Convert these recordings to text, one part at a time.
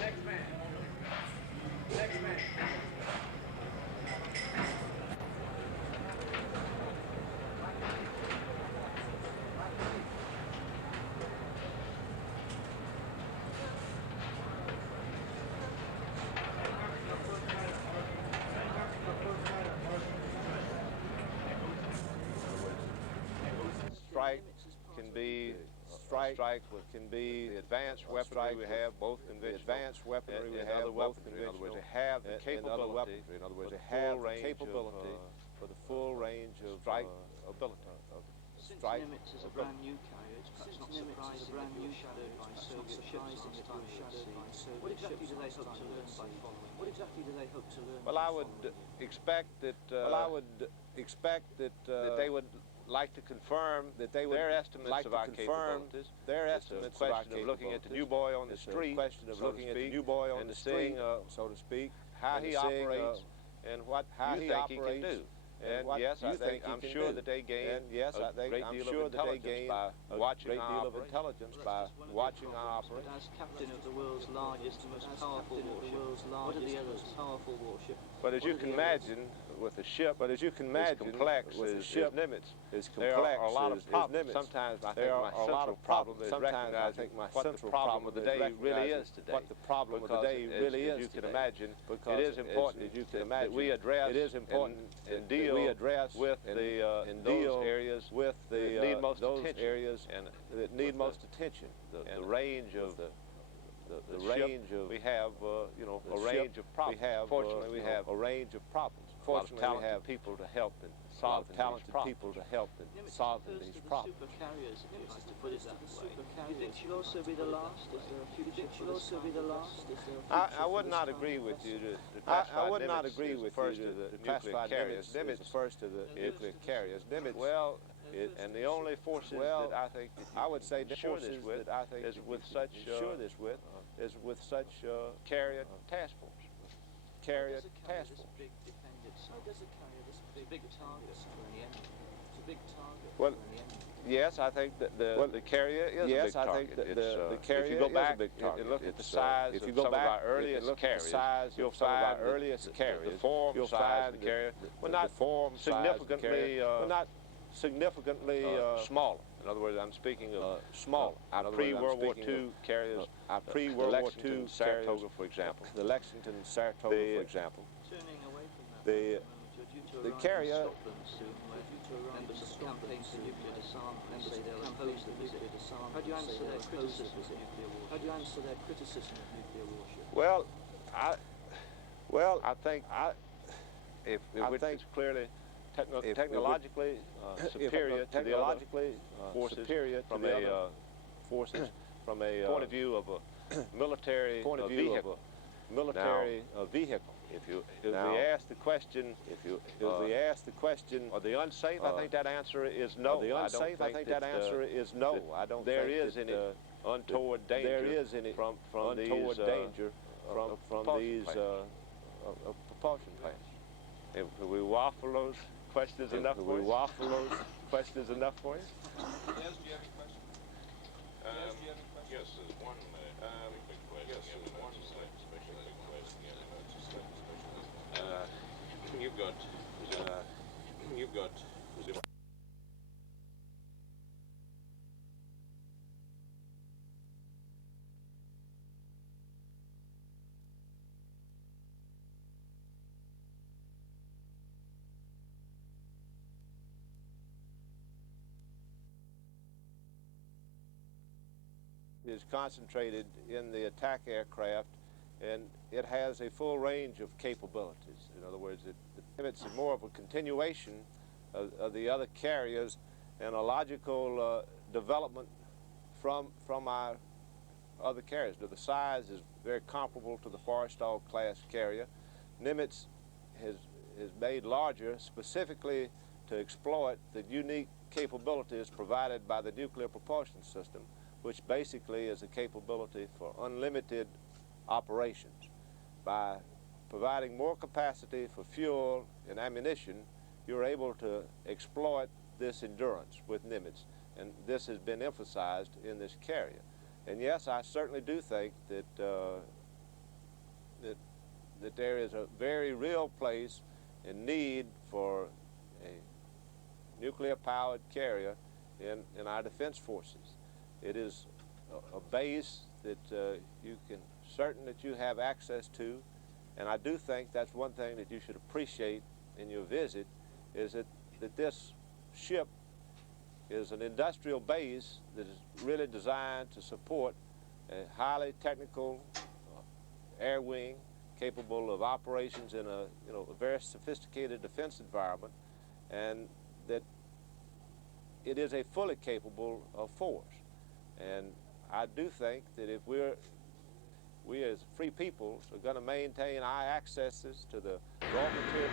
Next man. Next man. Strike can be strike can be the advanced weaponry we have, both conventional, advanced weaponry we have, other both weaponry. In other words, conventional, they have the capability. In other words, they they have the capability for the full range of strike ability. Since Strike Nimitz is a brand new carrier, it's perhaps not surprising that you're shadowed by Soviet ships last time you at sea. What exactly do they hope to learn by following? What exactly do they hope to learn? Well, I would expect that. That they would like to confirm that they would their estimates of our capabilities. Their estimates of our capabilities. Looking at the new boy on the street, question of looking at the new boy on the street, so to speak, how he operates and what you think he can do. And yes, I'm sure that they gain a great deal of intelligence by watching our operations. But as captain of the world's largest and most powerful warship, what are the other powerful warships? But as you can imagine, with a ship, as complex as Nimitz, there are a lot of problems. Sometimes I think my central problem is recognizing what the problem of the day really is today. What the problem of the day really is. As you can imagine, it is important that we address and deal with those areas that need most attention and that need most attention. The range of the range of we have a range of problems. Fortunately, we have a range of problems. Fortunately, we have people to help and solve talented people to help and solve these problems. Super carriers, if you like to put it that way. Do you think she'll also be the last? Is there a future for the super carriers? I would not agree with you. I would not agree with you. The nuclear carriers. Nimitz first of the nuclear carriers. Nimitz. Well, and the only forces that I think I would say the forces that I think is with such carrier task force. Carrier task force. How does a carrier this big target for any enemy? It's a big target Well, for any enemy. yes, I think that the carrier is a big target. Yes, I think that the carrier is a big target. If you look at the size of some of our earliest carriers, you'll find the form size of the carrier were not significantly smaller. In other words, I'm speaking of smaller. Our pre-World War II carriers, pre-World War II Saratoga, for example. The Lexington Saratoga, for example. Turning away from that, The carrier. Members of campaigns for nuclear disarmament say they'll oppose the nuclear disarmament. How do you answer their criticism of nuclear warship? How do you answer their criticism of nuclear warship? I think it's clearly technologically superior to the other forces from a point of view of a military vehicle. If we ask the question, are they unsafe? I think that answer is no. Are they unsafe? I think that answer is no. I don't. There is any untoward danger. There is any from these propulsion plants. If we waffle those questions enough for you? Yes, do you have a question? Yes, do you have a question? Yes, there's one big question. Yes, there's one special big question. You've got is concentrated in the attack aircraft, and it has a full range of capabilities. In other words, it's more of a continuation of the other carriers and a logical development from our other carriers. The size is very comparable to the Forrestal class carrier. Nimitz is made larger specifically to exploit the unique capabilities provided by the nuclear propulsion system, which basically is a capability for unlimited operations. By providing more capacity for fuel and ammunition, you're able to exploit this endurance with Nimitz, and this has been emphasized in this carrier. And yes, I certainly do think that there is a very real place and need for a nuclear-powered carrier in our defense forces. It is a base that you can certain that you have access to, and I do think that's one thing that you should appreciate in your visit, is that this ship is an industrial base that is really designed to support a highly technical air wing capable of operations in a very sophisticated defense environment, and that it is a fully capable force. And I do think that if we as free peoples are going to maintain our accesses to the raw material.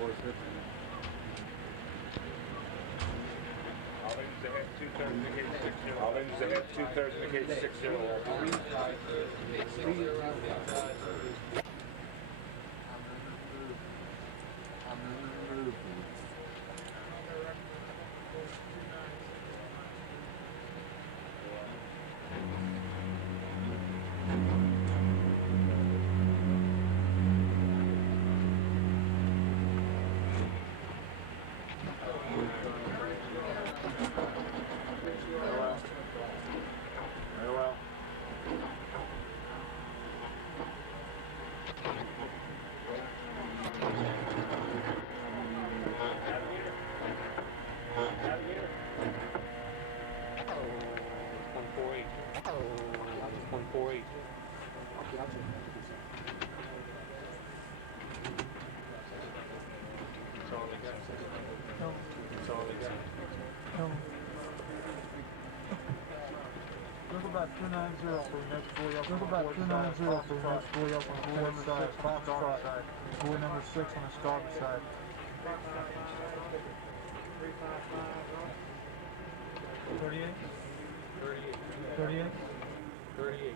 Warship. All engines ahead, 2/3 indicate 60. All engines ahead, 2/3 indicate 60. Very well. Look about 290 for your next buoy up. Look about 290 for your next buoy up on the port side, starboard side. Buoy number 6 on the starboard side. 38? 38? 38.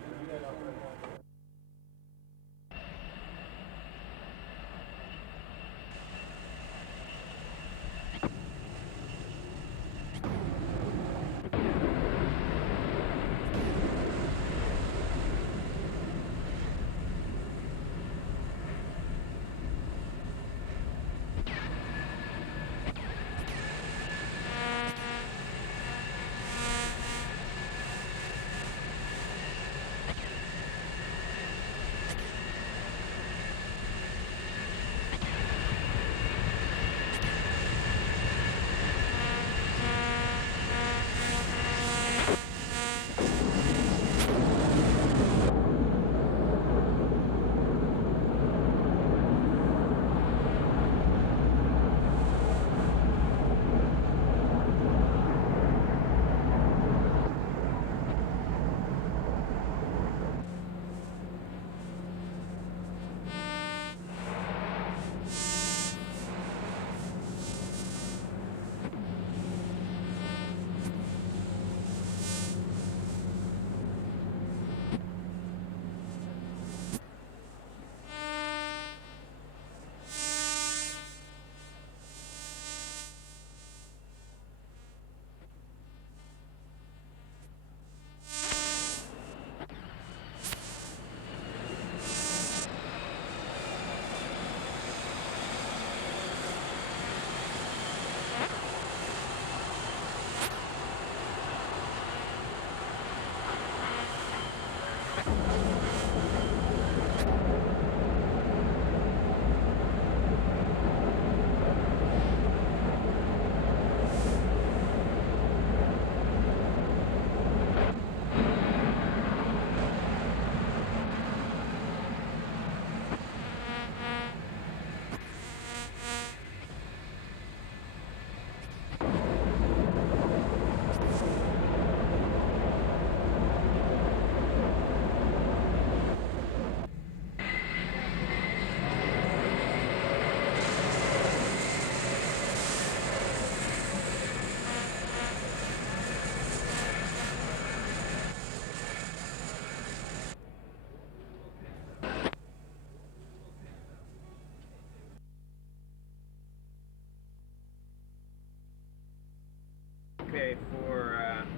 Okay, for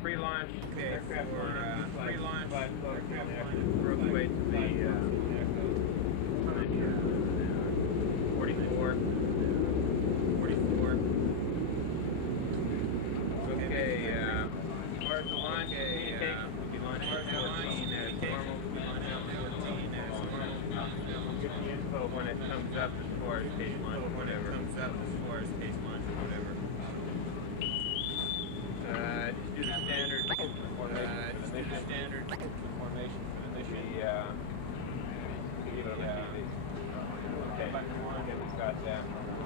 pre-launch, roadway to the 44. Okay, start the launch. We'll be launching at 14 as normal. Get the info when it comes up as far as pace launch or whatever. Just do the standard formation position. Okay, we've got that.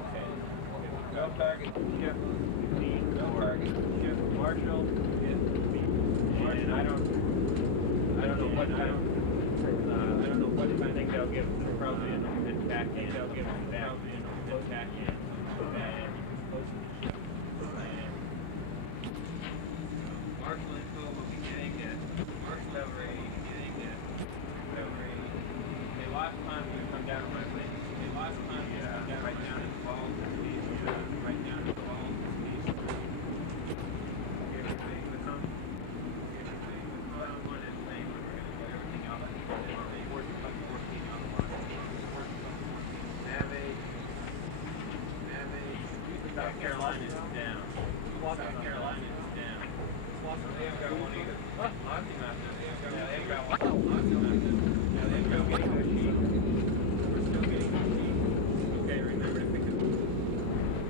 Okay. Go target ship 15. Go target ship Marshall is 15. And I don't know what time. I think they'll give us probably an attack in. They'll give us that in. Yeah, they've got one. Yeah, they're still getting their sheet. We're still getting their sheet. Okay, remember to pick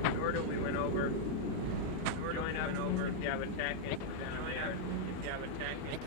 up. Jordan, we went over. Join up over if you have a tack in. Join up if you have a tack in.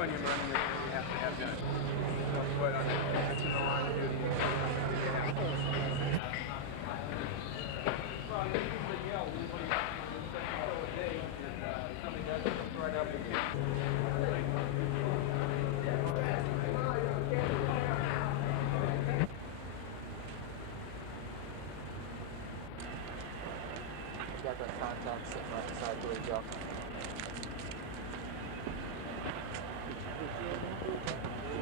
on your money that you have to have done. No sweat on that. That's in the line of duty. Got that contact sitting right beside the way job.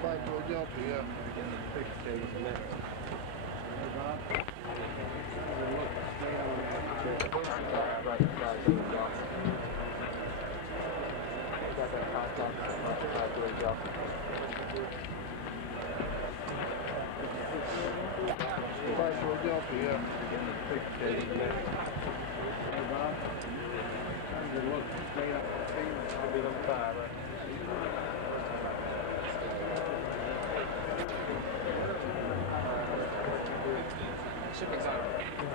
Right, go jump here. Right beside the way job. Got that contact sitting right beside the way job. Right, go jump here. Shipping's on a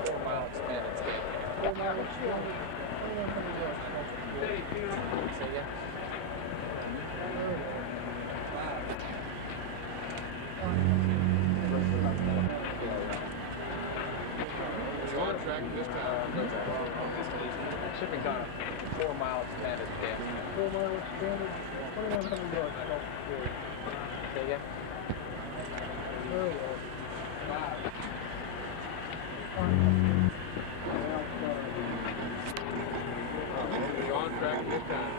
4-mile expanded scale. Say again? It's on track this time. Shipping's on a 4-mile expanded scale. 4 mile expanded. 2100 yards. Say again? Very well. You're on track this time.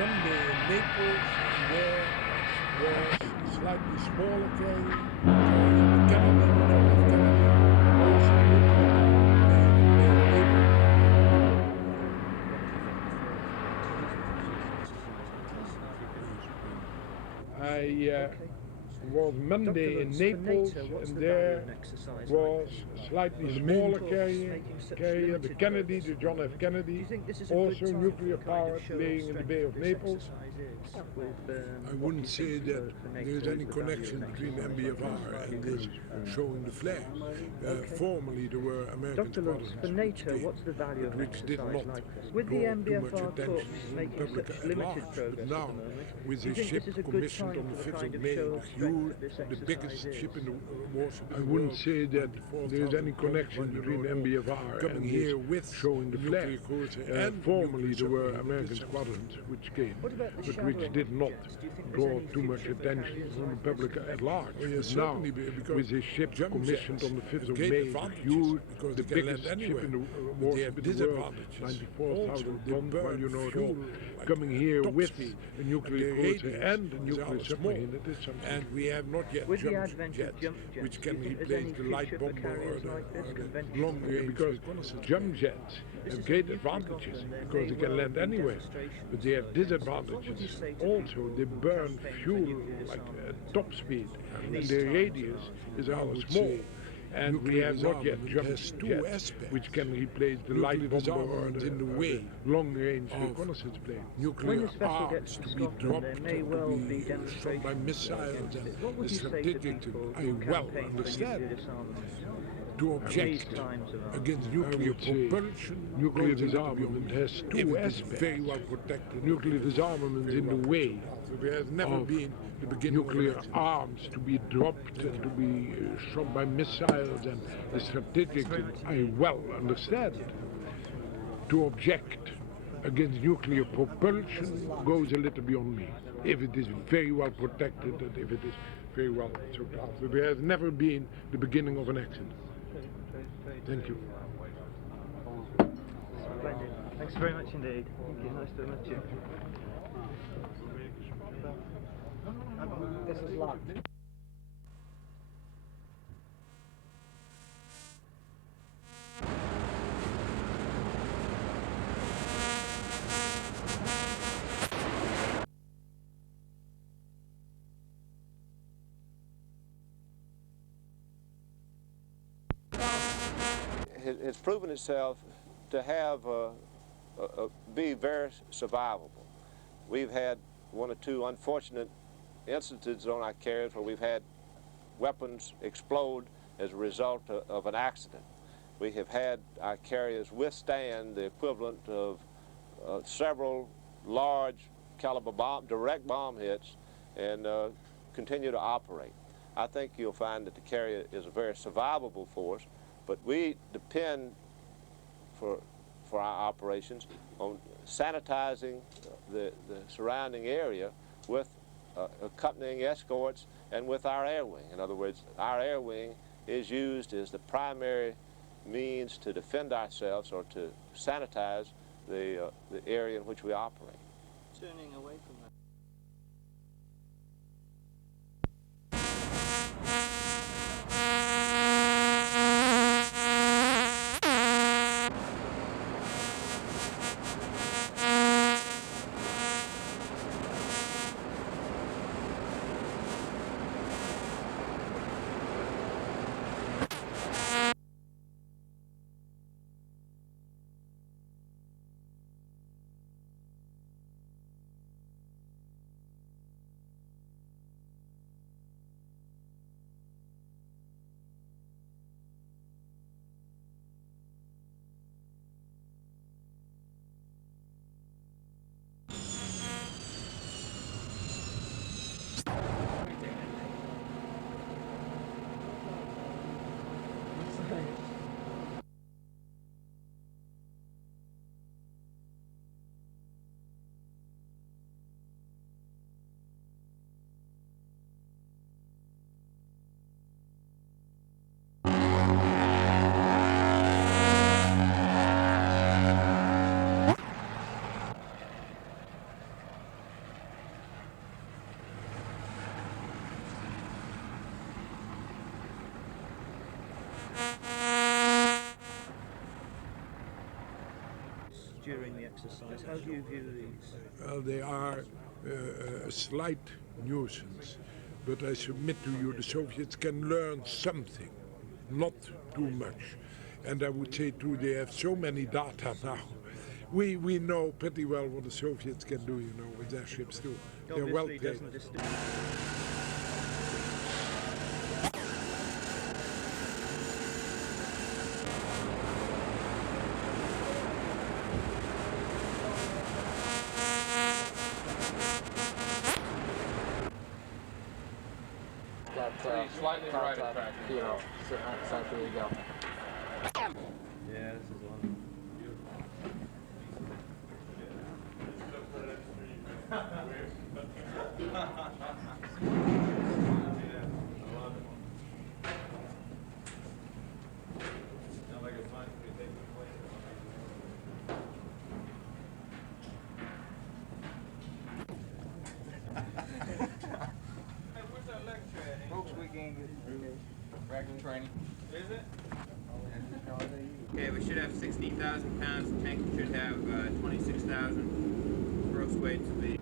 Monday in Naples was slightly smaller carrier, the Capabilite, Warship, was Monday in Naples, and there was a slightly smaller carrier, the Kennedy, the John F. Kennedy, also nuclear powered, laying in the Bay of Naples. I wouldn't say that there's any connection between MBFR and this showing the flag. Formerly there were American Dr. Luns, squadrons for NATO, what's the value of an which did exercise not like this? With the draw too much MBFR attention talks from the making public such at limited large. progress But at now, the moment, with do you the think ship this is a good commissioned sign on the for the 5th kind of of May, show the of strength Huel, that this the exercise biggest is? ship in the Warship I wouldn't say that there's any connection between MBFR coming and here this with showing the nuclear flag. cruiser and Formerly there were nuclear American submarine. squadrons which came, What about the but shadow which did not jets? Do you think there's draw any too much future attention carriers from the like this public at large. Oh, yes, But now, certainly, because with his ship jump commissioned jets on the 5th have of great May, the advantages Huel, because the they can land biggest ship anywhere. in the But they have warship in the world, disadvantages. 94,000 Also, they tons, well, burn you know it fuel all. like Coming here top with speed, a nuclear and cruiser their and a radius is nuclear rather submarine, small. it is something. And we have not yet With the jump advent of jets, jump jets, which do can you think there's replace any the light future for bomber or carriers the, like this, or the conventional? long range because reconnaissance jump plane. jets This have is a great nuclear advantages problem. There because may they can well land be anywhere, demonstrations but they have like this. What would disadvantages. you say to Also, people they who burn campaign for fuel nuclear like disarmament? at top speed, and These their times radius are- is I rather would small. say And we nuclear have not yet disarmament jump has two jets, aspects. which can replace the Nuclear light bomber or disarmament the, in the or way the long-range of reconnaissance plane. When nuclear this vessel arms gets to to be Scotland, dropped, there may to well be be shot by demonstrations missiles against and it. What would the you say to strategic people I who well campaign for understand nuclear disarmament? to These object times are against I nuclear would say propulsion. nuclear goes a little disarmament beyond has if two it is aspects. very well protected. Nuclear disarmament is in the way But there has never of been the beginning nuclear of an accident. arms to be dropped and to be shot by missiles, and the strategic I well understand. To object against nuclear propulsion goes a little beyond me. If it is very well protected and if it is very well looked after. There has never been the beginning of an accident. Thank you. splendid. Thanks very much indeed. Thank you. Nice to meet you. This is locked. It's proven itself to have be very survivable. We've had one or two unfortunate instances on our carriers where we've had weapons explode as a result of an accident. We have had our carriers withstand the equivalent of several large caliber direct bomb hits and continue to operate. I think you'll find that the carrier is a very survivable force, but we depend for our operations on sanitizing the surrounding area with accompanying escorts and with our air wing. In other words, our air wing is used as the primary means to defend ourselves or to sanitize the area in which we operate. Turning away from that. During the exercise, how do you view these? Well, they are a slight nuisance. But I submit to you the Soviets can learn something, not too much. And I would say too, they have so many data now. We know pretty well what the Soviets can do, you know, with their ships too. They're well trained. Slightly right of track. You know, so there you go. Yeah, this is one. Regular training. Is it? Okay, we should have 16,000 pounds. The tank should have 26,000. Gross weight to be.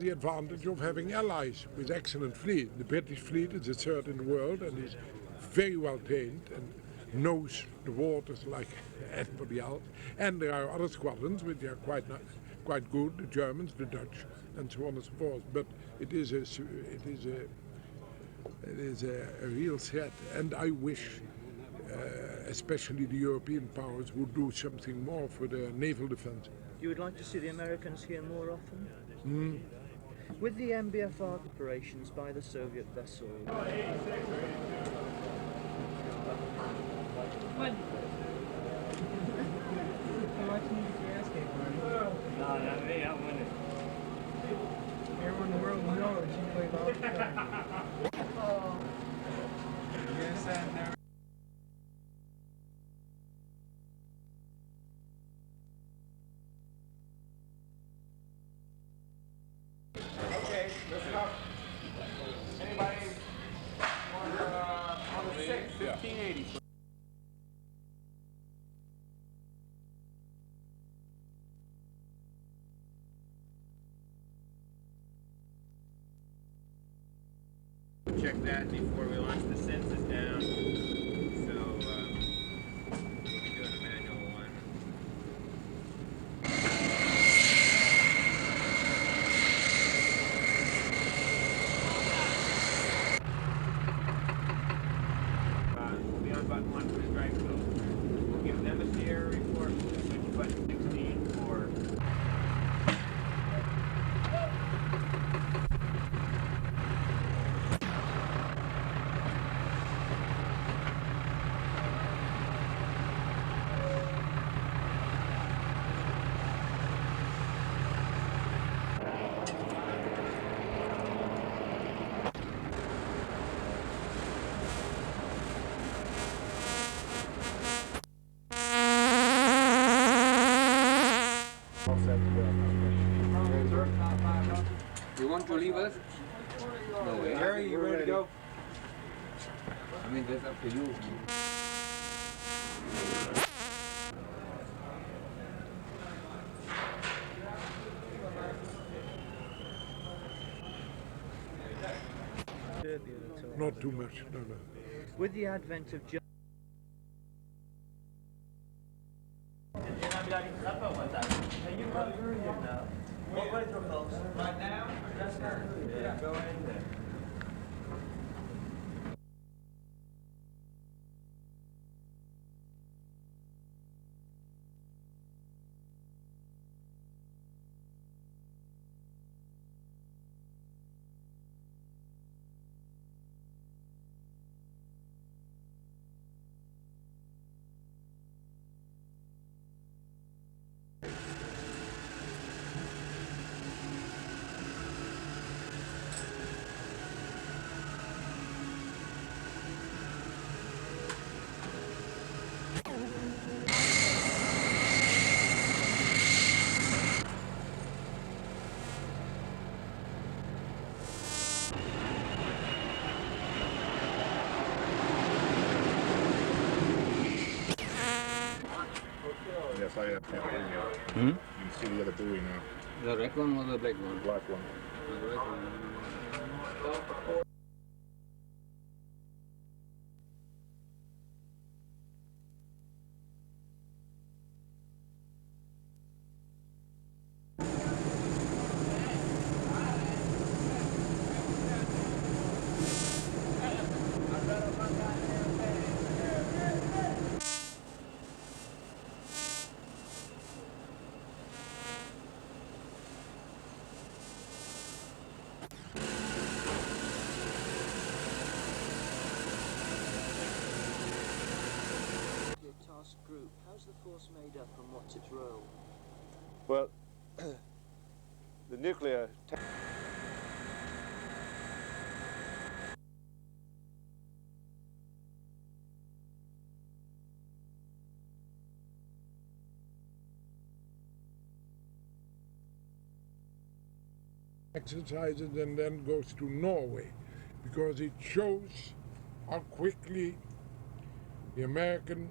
The advantage of having allies with excellent fleet. The British fleet is the third in the world and is very well trained and knows the waters like anybody else. And there are other squadrons which are quite good, the Germans, the Dutch, and so on and so forth. But it is a real threat, and I wish, especially the European powers, would do something more for their naval defense. You would like to see the Americans here more often? With the MBFR operations by the Soviet vessel. No, not me, I'm winning. Everyone in the world knows you played all the time. Yes, I know. Okay, let's go. Anybody on the 6th, 1580? Check that before we launch the census down. So we'll be doing a manual one. We'll be on button 1 for the strike zone. We'll give them a steer report. We'll switch to button 16 for. You want to leave us? No, Jerry, you ready to go? I mean, that's up to you. Not too much, no. With the advent of Right now? Yeah, go ahead then. Hmm? You can see the other buoy now. The red one or the black one? Black one. The red one. Task group. How's the force made up and what's its role? Well, the nuclear exercises and then goes to Norway, because it shows how quickly the American